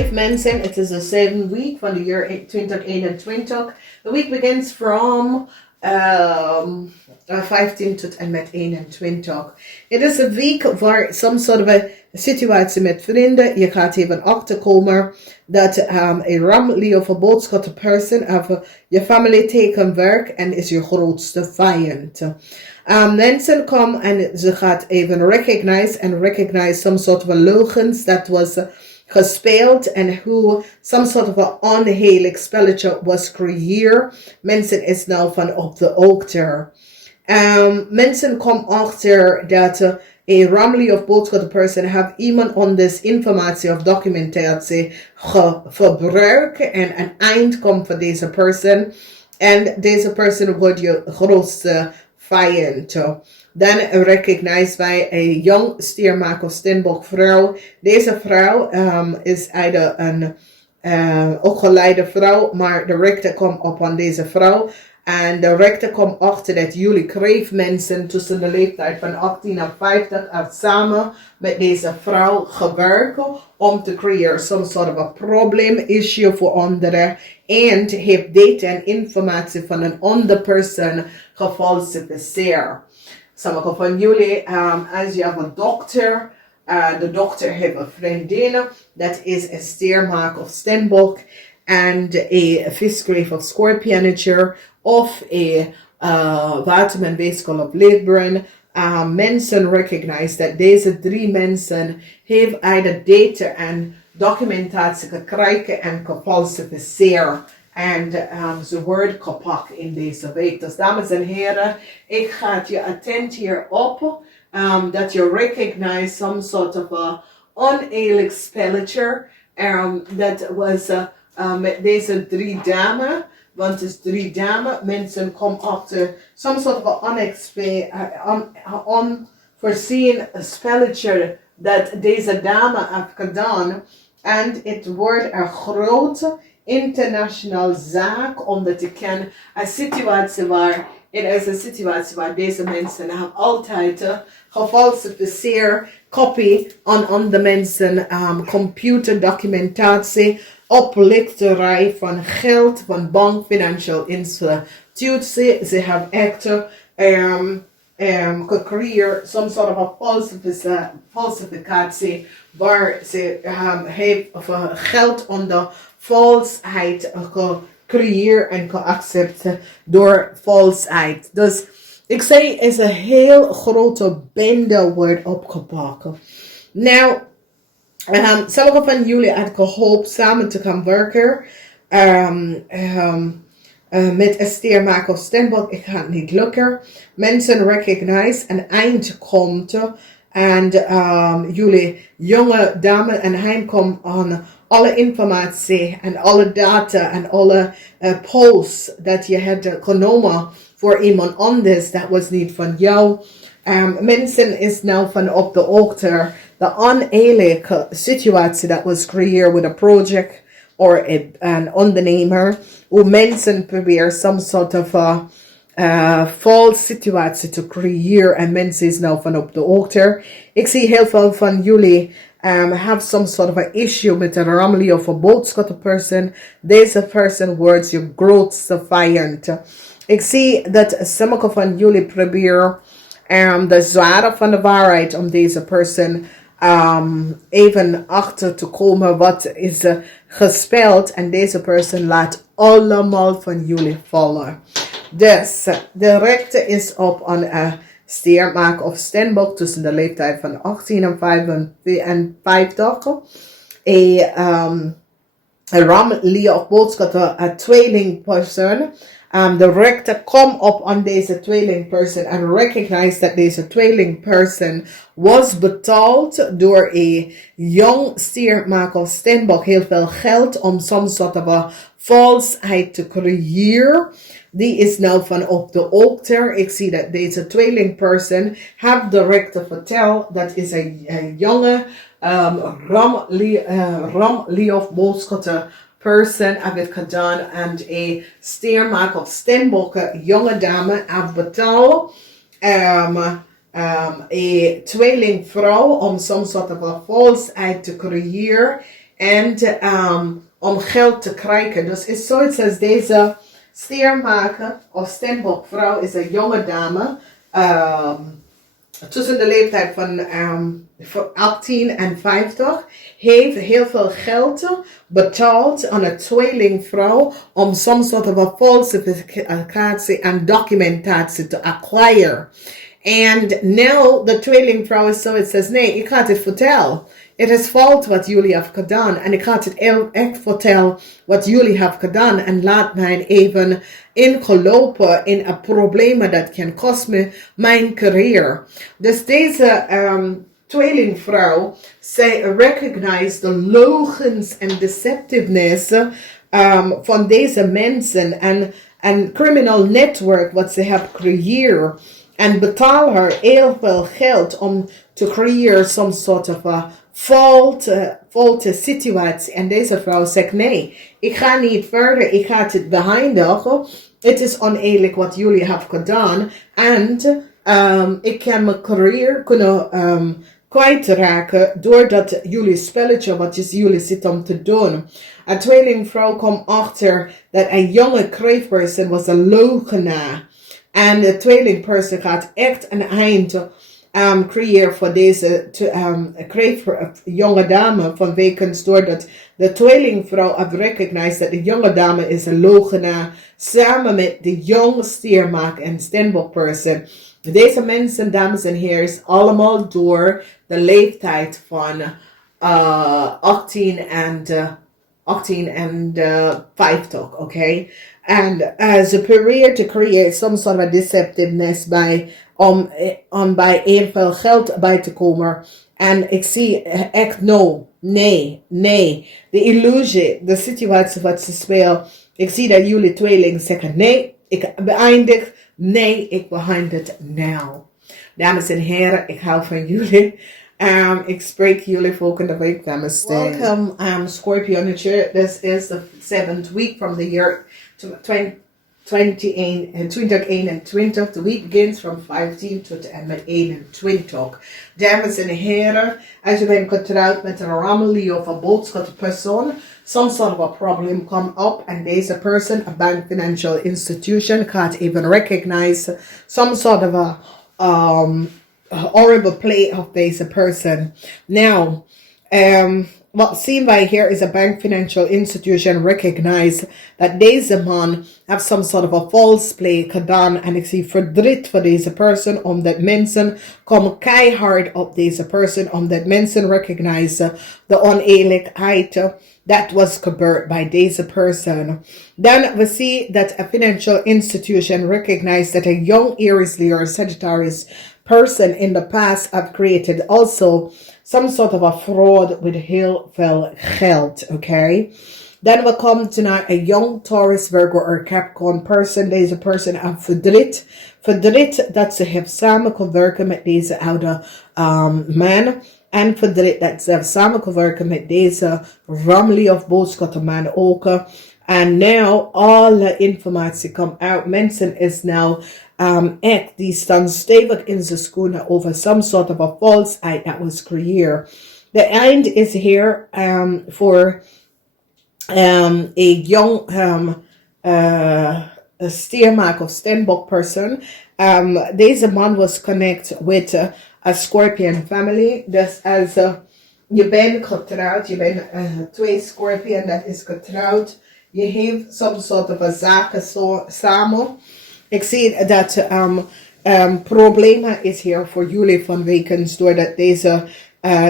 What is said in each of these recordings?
5 mensen. Het is de 7th week van de jaar 2021. De week begins from 15 tot en met 21. Het is een week waar soms soort of een situatie met vrienden. Je gaat even achterkomen dat een ramlie of een boodschap person of je family taken werk en is je grootste vijand. Mensen komen en ze gaat even recognize some sort of a leugens that was gespeeld en hoe some sort of a onheilig spelletje was creëerd. Mensen is nou van op de hoogte. Mensen komen achter dat een ramlie of boodschap person have iemand anders informatie of documentatie gebruikt en een eind komt van deze person. En deze person wordt je grootste vijand. Dan recognize wij een jong stiermaker of steenbok vrouw. Deze vrouw is eigenlijk een opgeleide vrouw, maar de rechter komt op aan deze vrouw. En de rechter komt achter dat jullie kreeft mensen tussen de leeftijd van 18 en 50 samen met deze vrouw gewerkt om te creëren some sort of a problem, issue voor anderen. En heeft data en informatie van een andere persoon gefalsificeerd. Sommige van jullie, als je hebt een dokter, de dokter heeft een vriendin, dat is een stiermaker of steenbok, en een VISSEN of Schorpioen of een waterman weeskol of Libran. Mensen recognize dat deze 3 mensen hebben eigenlijk data en documentatie gekregen en gefalsificeerd. En ze worden gepakt in deze week. Dus dames en heren, ik ga je attent hierop dat je recognize some sort of a oneerlijk spelletje. Dat was met deze 3 dames. Want het is 3 dames. Mensen komen achter some sort of a onvoorzien spelletje dat deze dame heeft gedaan. En het wordt een grote internationale zaak, omdat je kan een situatie waar, het is een situatie waar deze mensen hebben altijd gefalsificeerd kopie aan andere mensen, computerdocumentatie, oplichterij van geld van bank, financial institutie. Ze hebben echt gecreëerd some sort of a falsificatie waar ze heeft geld onder valsheid gecreëerd en geaccepteerd door valsheid. Dus ik zei, is een heel grote bende wordt opgepakt. Nou, sommige van jullie had gehoopt samen te gaan werken met een stiermaker of steenbok. Ik ga het niet lukken. Mensen recognize een eind komt en jullie jonge dame en hij komt aan alle informatie en alle data en alle posts dat je hebt genomen voor iemand anders, dat was niet van jou. Mensen is nou van op de hoogte de oneerlijke situatie dat was creëerd met een project of een ondernemer. Hoe mensen proberen some sort of false situatie te creëren en mensen is nou van op de hoogte. Ik zie heel veel van jullie have some sort of an issue met een ramlie of een boodschap person. Deze person wordt je grootste vijand. Ik zie dat sommige van jullie proberen de zware van de waarheid om deze person even achter te komen wat is gespeeld en deze person laat allemaal van jullie vallen. Dus de rechter is op een stiermaker of steenbok tussen de leeftijd van 18 en 55. Een ramlie of boodschap, een tweelingpersoon. De rechter komt op aan deze tweelingpersoon en recognize dat deze tweelingpersoon was betaald door een jong stiermaker of steenbok heel veel geld om some sort of a valsheid te creëren. Die is nou van op de hoogte. Ik zie dat deze tweelingpersoon heeft de rechter verteld dat is een jonge ramlie of boodschap person heeft het gedaan en een stiermaker of steenbokken jonge dame heeft betaald een tweelingvrouw om some sort of a valsheid te creëren En om geld te krijgen. Dus is zoiets als deze steermaker of steenbokvrouw is een jonge dame. Tussen de leeftijd van 18 en 50. Heeft heel veel geld betaald aan een tweelingvrouw om some soort of falsificatie en documentatie te acquire. En nu de tweelingvrouw is zo, het zegt nee, ik ga het vertellen. Het is fout wat jullie hebben gedaan. En ik ga het echt vertellen wat jullie hebben gedaan. En laat mij even ingelopen in een probleem dat kan kosten mijn carrière. Dus deze tweelingvrouw, zij recognized de logens en deceptiveness van deze mensen. En criminal network wat ze hebben gecreëerd. En betaal haar heel veel geld om te creëren some sort of a fault situatie. En deze vrouw zegt nee, ik ga niet verder, ik ga het beëindigen. Het is oneerlijk wat jullie hebben gedaan. En ik kan mijn carrière kunnen kwijtraken doordat jullie spelletje wat jullie zitten om te doen. Een tweelingvrouw komt achter dat een jonge kreeftperson was een logenaar. En de tweelingperson gaat echt een eind creëren voor deze jonge dame vanwege doordat de tweelingvrouw heeft recognized dat de jonge dame is een logenaar samen met de jonge stiermaker en steenbokperson. Deze mensen, dames en heren, is allemaal door de leeftijd van 18 en 50, oké? En ze proberen te creëren some sort of deceptiveness om bij heel veel geld bij te komen. En ik zie echt nee. De illusie, de situatie wat ze spelen. Ik zie dat jullie tweelingen zeggen nee, ik beëindig. Nee, ik beëindig het now. Dames en heren, ik hou van jullie. Ik spreek jullie volgende week. Namaste. Welcome, Scorpionnetje. This is the 7th week from the year 2021. The week begins from 15 tot en met 21. Dames en heren, als je bent getrouwd met een rammelie of een boodschappersoon, some sort of a problem come up and there's a person, a bank, financial institution can't even recognize some sort of a horrible play of this person. Now, what seen by here is a bank financial institution recognize that deze man have some sort of a false play gedaan. En ik zie verdriet voor deze person, omdat mensen komen keihard op deze person, omdat mensen recognize de oneerlijkheid that was gebeurd by deze person. Then we see that a financial institution recognize that a young Aries, Leo, Sagittarius person in the past have created also some sort of a fraud with heel veel geld, okay? Then we come to now a young Taurus, Virgo or Capricorn person. Deze person have verdriet. Verdriet dat ze heeft samen gewerkt met deze oude man. En verdriet dat ze heeft samen gewerkt met deze rammelie of boodschappenman ook. And now alle informatie komt uit. Mensen is now echt die staan stevig in zijn schoenen over some sort of a falseheid that was created. The end is here for a young steermark of Stenbock person. Deze man was connected with a Scorpion family. Dus als je bent getrouwd, je bent twee Scorpion dat is getrouwd. Je heeft some sort of a zaken samen. Ik zie dat problemen is hier voor jullie vanwege doordat deze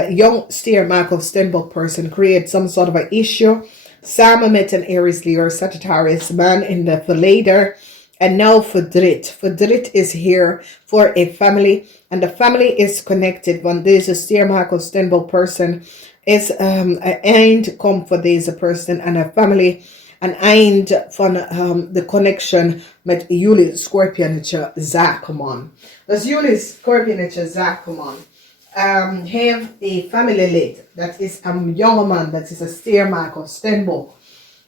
young steermark of Stenbock person create some sort of a issue samen met een Aries, Leo, Sagittarius man in the verleden. And now verdriet. Verdriet is here for a family. And the family is connected. Want deze steermark of Stenbock person is an eind komt voor deze person and a family. Een eind van de connection met jullie Scorpionnetje zakenman. Dus jullie Scorpionnetje zakenman have a family lid. Dat is een jongeman, dat is een steermark of Stenbock.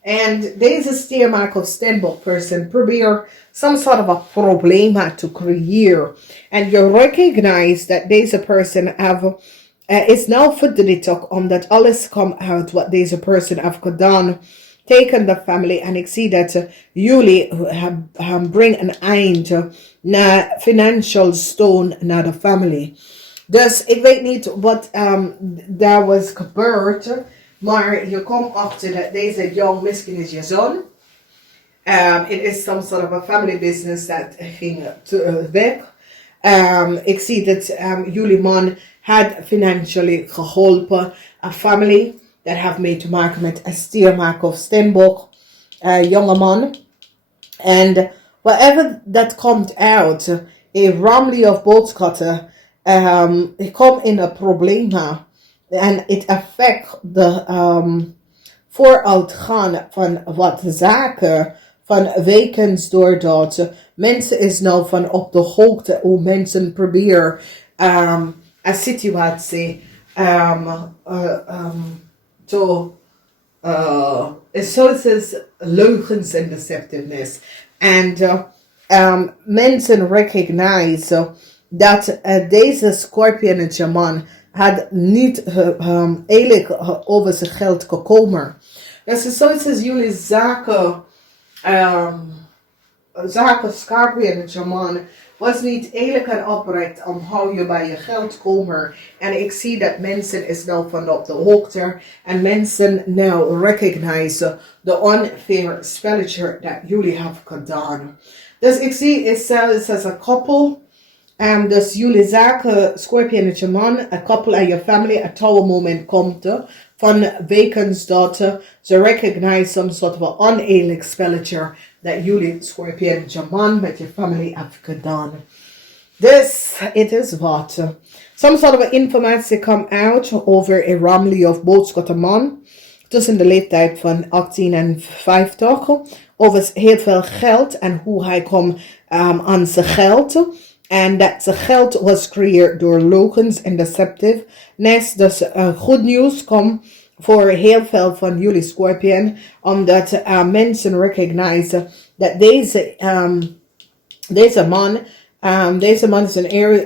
And deze steermark of Stenbock person probeer some sort of a problema to create. And you recognize that deze person have is nou verdrietig omdat alles komt uit wat deze persoon heeft gedaan tegen de familie. En ik zie dat jullie brengen een eind naar financial stone naar de familie. Dus ik weet niet wat daar was gebeurd. Maar je komt achter dat deze jong misschien is je zoon. It is some sort of a family business that ging weg. Ik zie dat jullie man had financially geholpen. A family that have mee te maken met een stiermaker of steenbok. Jonge man. And whatever that comes out. A family of boodschatten. Ik kom in een probleem. En het affect de vooruitgaan van wat zaken van wekens doordat mensen is nou van op de hoogte hoe mensen proberen een situatie zoals leugens en deceptiveness. En mensen recognize dat deze Scorpionetje man had niet eerlijk over zijn geld gekomen. Dus zoals jullie zaken Scorpionetje man was niet eerlijk en oprecht om hoe je bij je geld komen. En ik zie dat mensen is nou van op de hoogte en mensen nou recognize de unfair spelletje dat jullie hebben gedaan. Dus ik zie het zelfs als een koppel. Dus jullie zaken, Scorpionetje man, een koppel en je family, een touwe moment komt van wekens dat ze recognize some sort of een oneerlijk spelletje dat jullie Scorpionetje man met je family hebben gedaan. Dus het is wat. Some sort of informatie komt uit over een family of boodschatten man tussen de leeftijd van 18 en 50 over heel veel geld en hoe hij komt aan zijn geld. En dat zijn geld was gecreëerd door leugens en deceptiveness. Dus goed nieuws komt voor heel veel van jullie Scorpion. Omdat mensen recognize dat deze man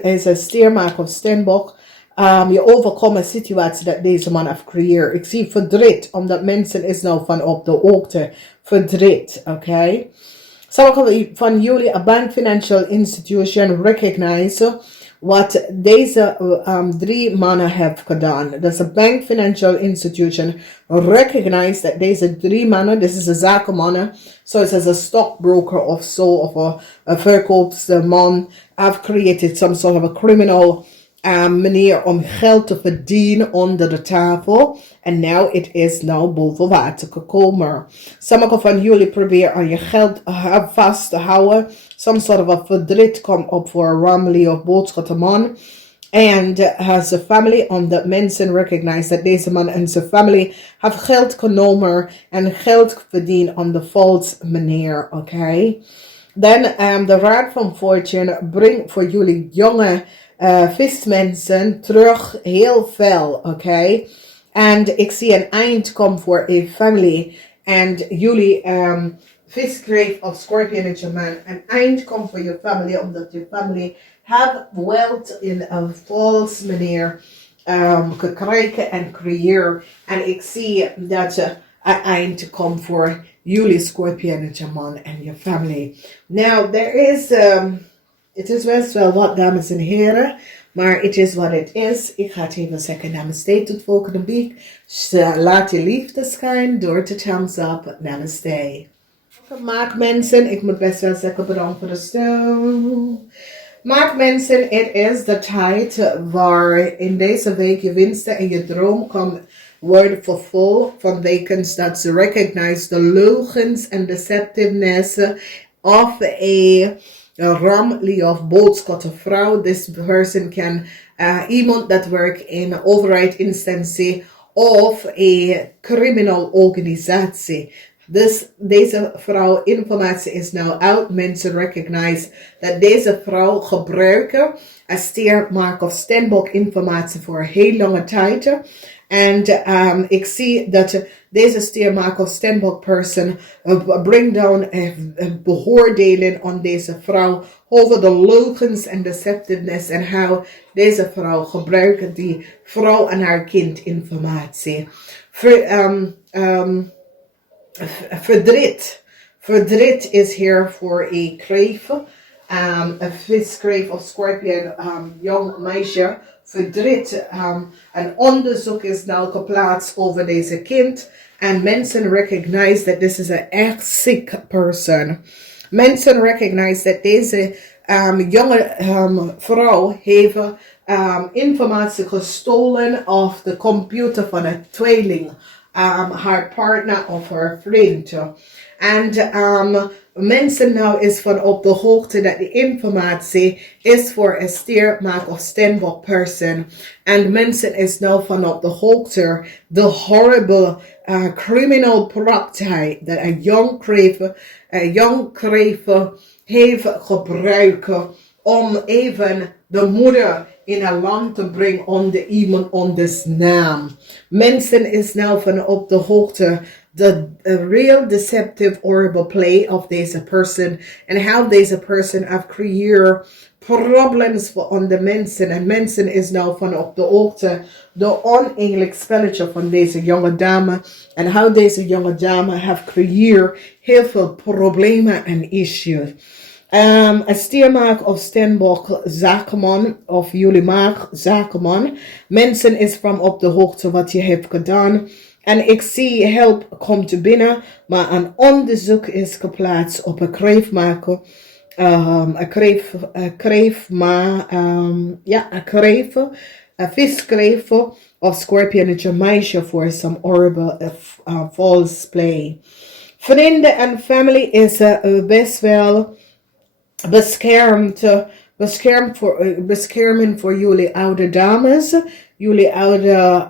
is een stiermaker of steenbok. Je overkomt een situatie dat deze man heeft gecreëerd. Ik zie verdriet, omdat mensen is nou van op de hoogte verdriet, oké? Sommige van jullie, a bank financial institution, recognize wat deze drie mannen hebben gedaan. Dus een bank financial institution recognize dat deze drie mannen, dit is een zakenmannen, zoals een stockbroker of zo, of een verkoopsman, have created some sort of a criminal manier om geld te verdienen onder de tafel. En nou, het is nou boven water gekomen. Sommige van jullie proberen aan je geld vast te houden. Some sort of a verdriet komt op voor een family of boodschappenman. En zijn family, omdat mensen recognize dat deze man en zijn family hebben geld genomen en geld verdiend op de false manier, oké? Dan de raad van fortune brengt voor jullie jonge vismensen terug heel veel, oké? En ik zie een eind komen voor een family. En jullie viskreeft of Scorpionetje man, een eind komt voor je family, omdat je family have wealth in een false manier gekregen en creëerd. En ik zie dat een eind komt voor jullie Scorpionetje man en je family. Nou, het is best wel wat, dames en heren. Maar het is wat het is. Ik ga het even zeggen. Namaste tot volgende week. Laat je liefde schijnen door te thumbs up. Namaste. Maak mensen. Ik moet best wel zeggen bedankt voor de steun. Maak mensen. Het is de tijd waar in deze week je winsten en je droom kan worden vervuld. Van wekens dat ze recognize de leugens en deceptiveness of a family of boodschappenvrouw. This person can iemand dat werkt in een overheidsinstantie of een criminal organisatie. Dus deze vrouw, informatie is nou uit. Mensen recognize dat deze vrouw gebruiken als stiermaker of steenbok informatie voor een heel lange tijd. En ik zie dat deze Stiermaker of Steenbok person brengt down een beoordeling aan deze vrouw over de leugens en deceptiveness en hoe deze vrouw gebruikt die vrouw en haar kind informatie. Verdriet is hier voor een kreef, een viskreef of scorpion, jong meisje. Verdriet. Een onderzoek is nou geplaatst over deze kind. En mensen recognize that this is an echt sick person. Mensen recognize that deze jonge vrouw heeft informatie gestolen of de computer van een tweeling. Haar partner of haar vriend. En mensen nou is van op de hoogte dat de informatie is voor een Stiermaker of Steenbok person. En mensen is nou van op de hoogte de horrible criminal praktijk dat een jong kreef heeft gebruikt om even de moeder in een land te brengen onder iemand anders naam. Mensen is nou van op de hoogte the real deceptive horrible play of deze person and how deze person have creëerd problems voor andere mensen. En mensen is nou van op de hoogte de oneigenlijk spelletje van deze jonge dame en how deze jonge dame have creëerd heel veel problemen en issues. Een Stiermaker of Steenbok zakenman of jullie maag zakenman. Mensen is van op de hoogte wat je hebt gedaan. En ik zie hulp komt binnen, maar een onderzoek is geplaatst op een kreefmaker. Een viskreef of scorpionetje meisje voor some horrible false play. Vrienden en familie is best wel bescherming voor jullie oude dames. Jullie oude,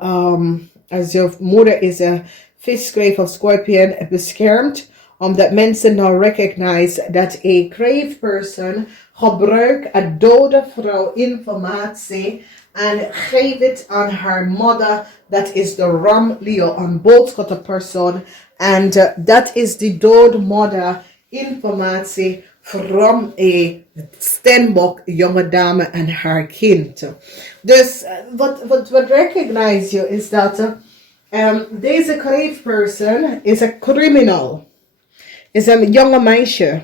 als je moeder is een viskreef of scorpion, beschermd. Omdat mensen nou recognize dat een crave person gebruikt een dode vrouw informatie en geeft het aan haar moeder. Dat is de ram Leo, een boodschappen persoon. En dat is die dode moeder informatie van een Steenbok jonge dame en haar kind. Dus wat recognize je is dat deze crave person is een criminal. Is een jonge meisje.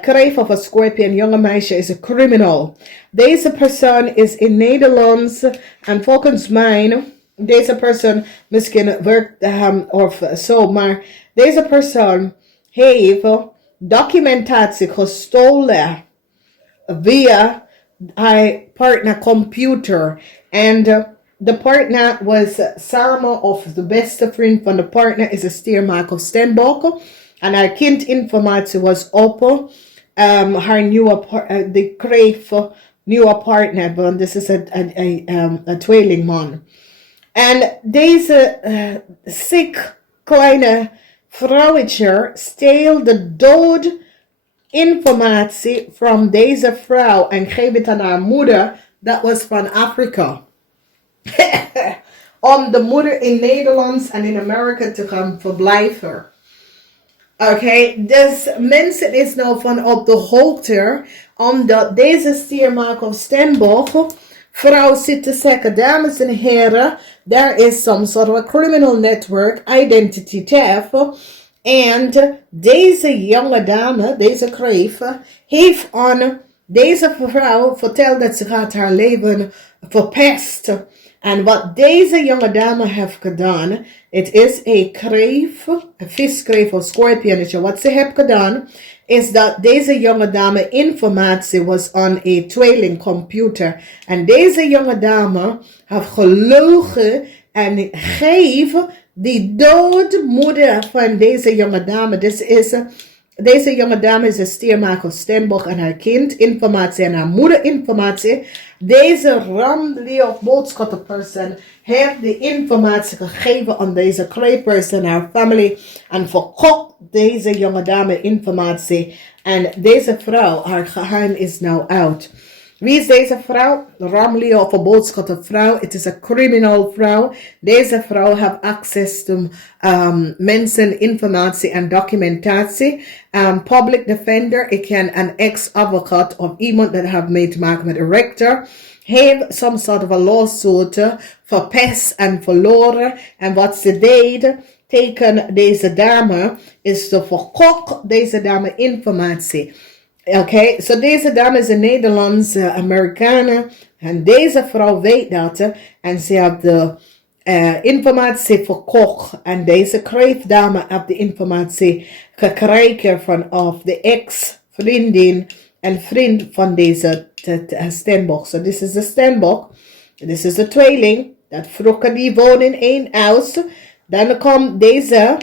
Crave of a scorpion, jonge meisje is een criminal. Deze persoon is in Nederlands en volgens mij, deze persoon misschien werkt of zo, maar deze persoon heeft documentatie gestolen via haar partner computer. En de partner was samen of de beste vriend van de partner is een Stiermaker of Steenbok. En haar kindinformatie was op haar nieuwe, de kreeg nieuwe partner, want dit is een tweelingman. En deze ziek kleine vrouwtje steelt de dood informatie van deze vrouw en geeft het aan haar moeder, dat was van Afrika. Om de moeder in Nederland en in Amerika te gaan verblijven. Oké, dus mensen is nou van op de hoogte, omdat deze Stiermaker of Steenbok vrouw zit te zeggen, dames en heren, there is some sort of a criminal network, identity theft. En deze jonge dame, deze kreef, heeft aan deze vrouw verteld dat ze gaat haar leven verpesten. En wat deze jonge dame heeft gedaan, het is een kreef, een viskreef of scorpionnetje. Wat ze heeft gedaan, is dat deze jonge dame informatie was aan een tweelingcomputer. En deze jonge dame heeft gelogen en geeft die doodmoeder van deze jonge dame. Deze jonge dame is een Stiermaker of Steenbok en haar kind informatie en haar moeder informatie. Deze Ramli of boodschappenperson heeft de informatie gegeven aan deze crave person, haar family, en verkocht deze jonge dame informatie. En deze vrouw, haar geheim is nou uit. Wie is deze vrouw? Ramleo of een boodschatte vrouw. Het is een criminal vrouw. Deze vrouw heeft access to mensen, informatie en documentatie. Public defender. Ik ken een ex-advocaat of iemand dat heeft mee te maken met een rector. Heeft some sort of a lawsuit voor pest en verloren. En wat ze deed, teken deze dame, is te verkocht deze dame informatie. Oké, so deze dame is een Nederlandse Amerikaner. En deze vrouw weet dat. En ze heeft de informatie verkocht. En deze kreeftdame heeft de informatie gekregen vanaf de ex-vriendin en vriend van deze Steenbok. So this is de Steenbok. This is de tweeling. Dat vroeger die wonen in één huis. Dan komt deze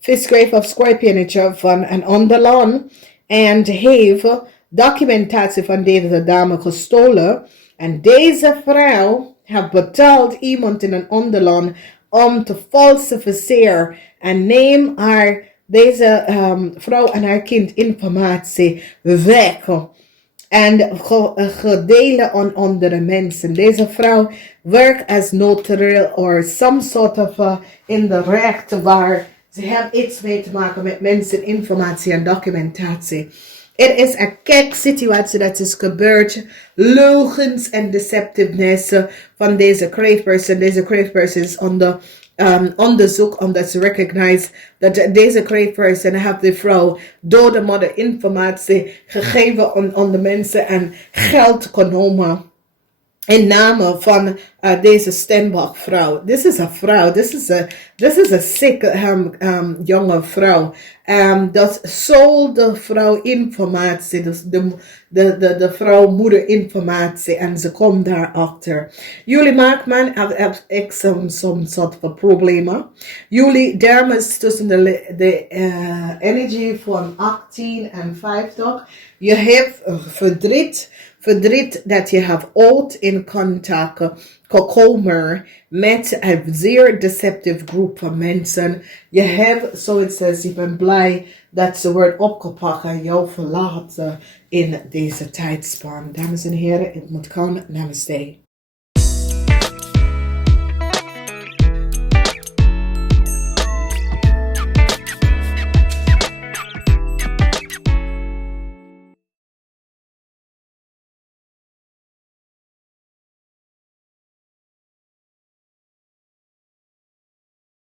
VISSEN of Schorpioen van een ander land. En heeft documentatie van deze dame gestolen. En deze vrouw heeft betaald iemand in een ander land om te falsificeren. En neem haar, deze vrouw en haar kind informatie weg. En gedelen aan andere mensen. Deze vrouw werkt als notarieel of some sort of in de recht waar ze heeft iets mee te maken met mensen, informatie en documentatie. Het is een kek situatie dat is gebeurd. Leugens en deceptiveness van deze kreeftperson. Deze kreeftperson is onder onderzoek omdat ze recognize dat deze kreeftperson heeft de vrouw door de moeder informatie gegeven aan de mensen en geld genomen. In naam van deze Steenbok vrouw. Dit is een vrouw. Dit is een sick jonge vrouw. Dat sold de vrouw informatie. Dus de vrouw moeder informatie. En ze komt daarachter. Jullie maakman heeft some soort van problemen. Jullie dames tussen de energie van 18 en 50. Je hebt verdriet. Verdriet dat je hebt ooit in contact gekomen met een zeer deceptieve groep van mensen. Je hebt, zoals je bent blij dat ze wordt opgepakt en jou verlaten in deze tijdspan. Dames en heren, ik moet gaan. Namaste.